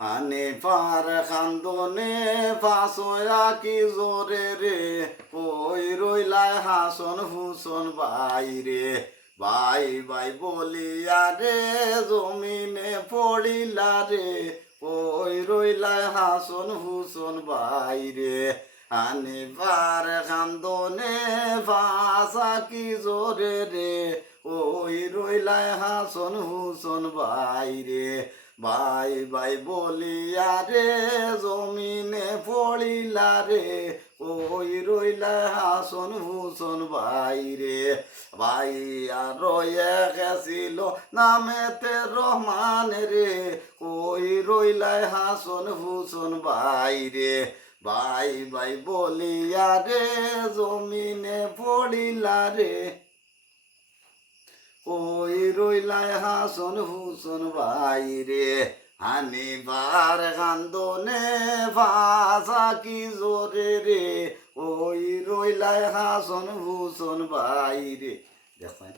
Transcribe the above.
আনে পার খান্দনে ফাঁসয়া কি জোরে রে। ওই রইলাই হাসন হুসন বাইরে। বাই বাই বলিয়া রে, জমিনে পড়িলা রে। ওই রইলাই হাসন হুসন বাইরে। আনে পার খান্দনে ফাঁসা কি জোরে রে। ওই রইলাই হাসন হুসন বাইরে। বাই বাই বলিয়া রে, জমিনে পড়িলা রে ওই রইলা হাসন হুসন বাইরে ভাই আর রয়ে গেছিল নামেতে রহমান রে ওই রইলাই হাসন হুসন বাইরে বাই বাই বলিয়া রে, জমিনে পড়িলা রে ওই রইলাই হাসন হুসন বাইরে। হানিবার কান্দনে ভাষা কি জোরে রে? ওই রইলাই হাসন হুসন বাইরে। দেখেন